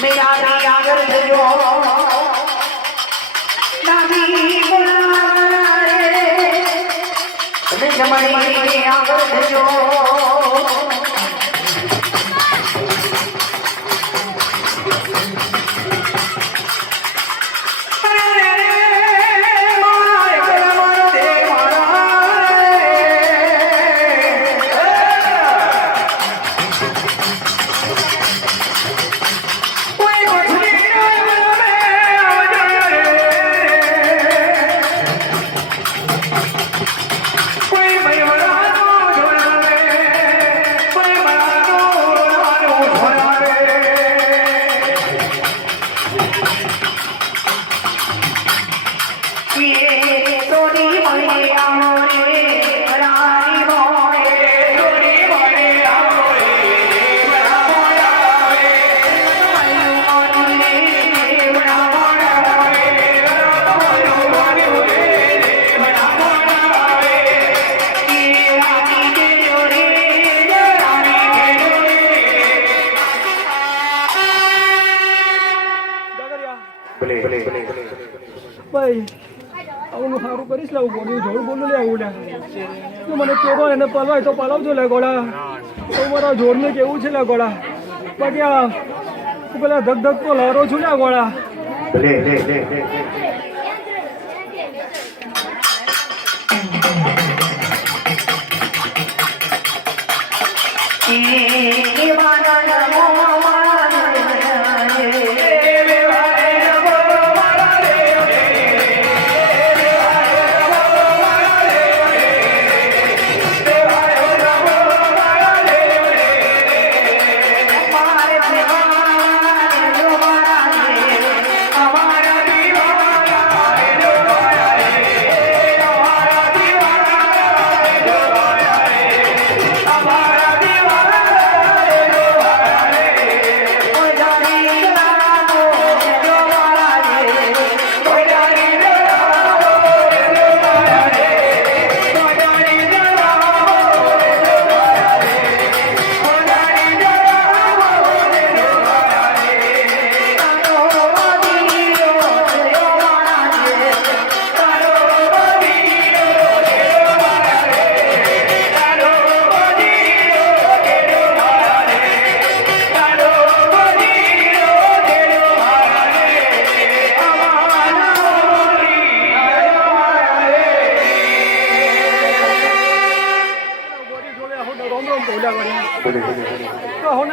મેરા આગળ જજો નાની બોલાવે તમે જમાડી આગળ જજો ભાઈ આવું સારું કરીશ લાવું બોલ્યું જોડું બોલું લે આવું તો મને કેવો એને પલવાય તો પલાવજો લે ગોળા તો મારા જોડને કેવું છે લે ગોળા બાકી આ પેલા ધક ધક તો લહેરો છું ને ગોળા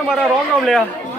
મારા રોમ રોમ લ્યા